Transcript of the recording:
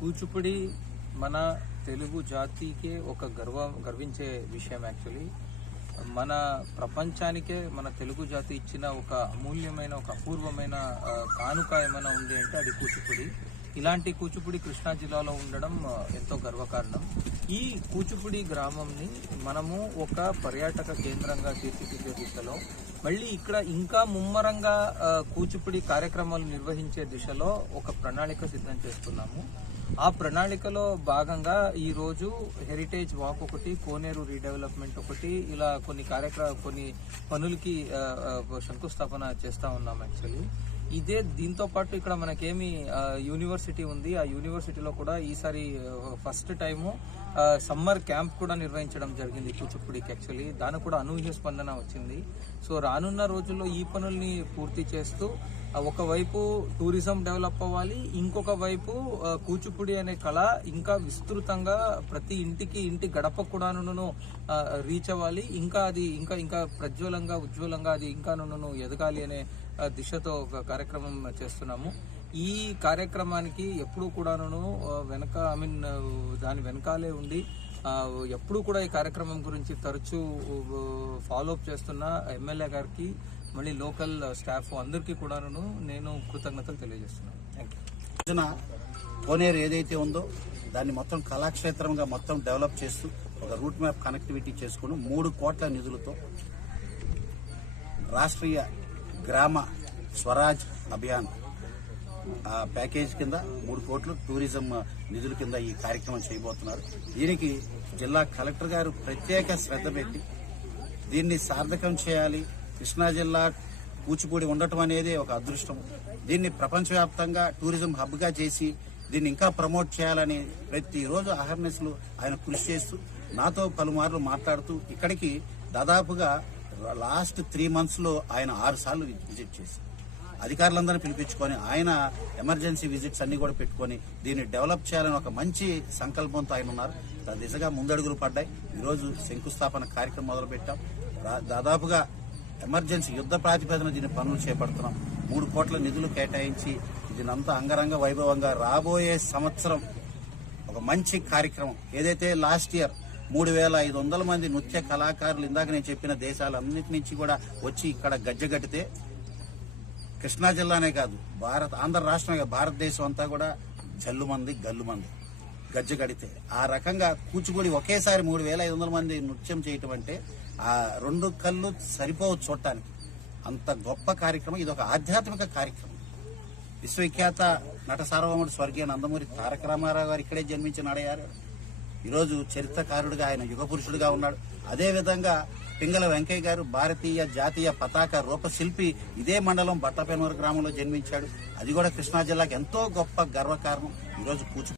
కూచిపూడి మన తెలుగు జాతికే ఒక గర్వించే విషయం. యాక్చువల్లీ మన ప్రపంచానికే మన తెలుగు జాతి ఇచ్చిన ఒక అమూల్యమైన ఒక అపూర్వమైన కానుక ఏమైనా ఉంది అంటే అది కూచిపూడి. ఇలాంటి కూచిపూడి కృష్ణా జిల్లాలో ఉండడం ఎంతో గర్వకారణం. ఈ కూచిపూడి గ్రామంని మనము ఒక పర్యాటక కేంద్రంగా తీర్చిదిద్దే దిశలో, మళ్ళీ ఇక్కడ ఇంకా ముమ్మరంగా కూచిపూడి కార్యక్రమాలు నిర్వహించే దిశలో ఒక ప్రణాళిక సిద్ధం చేస్తున్నాము. ఆ ప్రణాళికలో భాగంగా ఈరోజు హెరిటేజ్ వాక్ ఒకటి, కోనేరు రీడెవలప్మెంట్ ఒకటి, ఇలా కొన్ని పనులకి శంకుస్థాపన చేస్తా ఉన్నాం. యాక్చువల్లీ దీంతో పాటు ఇక్కడ మనకేమి యూనివర్సిటీ ఉంది. ఆ యూనివర్సిటీలో కూడా ఈసారి ఫస్ట్ టైము సమ్మర్ క్యాంప్ కూడా నిర్వహించడం జరిగింది కూచిపూడికి. యాక్చువల్లీ దానికి కూడా అనూహ్య స్పందన వచ్చింది. సో రానున్న రోజుల్లో ఈ పనుల్ని పూర్తి చేస్తూ ఒకవైపు టూరిజం డెవలప్ అవ్వాలి, ఇంకొక వైపు కూచిపూడి అనే కళ ఇంకా విస్తృతంగా ప్రతి ఇంటి గడప కూడాను రీచ్ అవ్వాలి. ఇంకా అది ఇంకా ఉజ్వలంగా అది ఇంకా ఎదగాలి అనే దిశతో ఒక కార్యక్రమం చేస్తున్నాము. ఈ కార్యక్రమానికి ఎప్పుడూ కూడాను దాని వెనకాలే ఉండి ఎప్పుడూ కూడా ఈ కార్యక్రమం గురించి తరచూ ఫాలోఅప్ చేస్తున్న ఎమ్మెల్యే గారికి, మళ్ళీ లోకల్ స్టాఫ్ అందరికీ కూడాను నేను కృతజ్ఞతలు తెలియజేస్తున్నాను. Thank you. కోనేరు ఏదైతే ఉందో దాన్ని మొత్తం కళాక్షేత్రంగా మొత్తం డెవలప్ చేస్తూ ఒక రూట్ మ్యాప్ కనెక్టివిటీ చేసుకుని 3 కోట్ల నిధులతో రాష్ట్రీయ గ్రామ స్వరాజ్ అభియాన్ ప్యాకేజ్ కింద 3 కోట్లు టూరిజం నిధుల కింద ఈ కార్యక్రమం చేయబోతున్నారు. దీనికి జిల్లా కలెక్టర్ గారు ప్రత్యేక శ్రద్ధ పెట్టి దీన్ని సార్థకం చేయాలి. కృష్ణా జిల్లా కూచిపూడి ఉండటం అనేది ఒక అదృష్టం. దీన్ని ప్రపంచవ్యాప్తంగా టూరిజం హబ్గా చేసి దీన్ని ఇంకా ప్రమోట్ చేయాలని ప్రతిరోజు అవేర్నెస్లు ఆయన కృషి చేస్తూ నాతో పలుమార్లు మాట్లాడుతూ ఇక్కడికి దాదాపుగా లాస్ట్ 3 months లో ఆయన 6 సార్లు విజిట్ చేసి అధికారులందరినీ పిలిపించుకొని ఆయన ఎమర్జెన్సీ విజిట్స్ అన్ని కూడా పెట్టుకొని దీన్ని డెవలప్ చేయాలని ఒక మంచి సంకల్పంతో ఆయన ఉన్నారు. దాని దిశగా ముందడుగులు పడ్డాయి. ఈరోజు శంకుస్థాపన కార్యక్రమం మొదలుపెట్టాం. దాదాపుగా ఎమర్జెన్సీ యుద్ధ ప్రాతిపదికన దీని పనులు చేపడుతున్నాం. 3 కోట్ల నిధులు కేటాయించి దీనంతా అంగరంగ వైభవంగా రాబోయే సంవత్సరం ఒక మంచి కార్యక్రమం. ఏదైతే లాస్ట్ ఇయర్ 3,500 మంది నృత్య కళాకారులు ఇందాక నేను చెప్పిన దేశాలన్నిటి నుంచి కూడా వచ్చి ఇక్కడ గజ్జగట్టితే కృష్ణా జిల్లానే కాదు ఆంధ్ర రాష్ట్రమే భారతదేశం అంతా కూడా జల్లుమంది గల్లుమంది గజ్జగడితే ఆ రకంగా కూచిపూడి ఒకేసారి 3,500 మంది నృత్యం చేయటం అంటే ఆ 2 కళ్ళు సరిపోవు చూడటానికి. అంత గొప్ప కార్యక్రమం. ఇది ఒక ఆధ్యాత్మిక కార్యక్రమం. విశ్వవిఖ్యాత నట సార్వభౌముడు స్వర్గీయ నందమూరి తారక రామారావు గారు ఇక్కడే జన్మించి నడయారు. ఈరోజు చరిత్రకారుడిగా ఆయన యుగ పురుషుడిగా ఉన్నాడు. అదేవిధంగా పింగళ వెంకయ్య గారు భారతీయ జాతీయ పతాక రూపశిల్పి ఇదే మండలం బట్టపెనూరు గ్రామంలో జన్మించాడు. అది కూడా కృష్ణా జిల్లాకి ఎంతో గొప్ప గర్వకారణం. ఈరోజు కూచిపూడి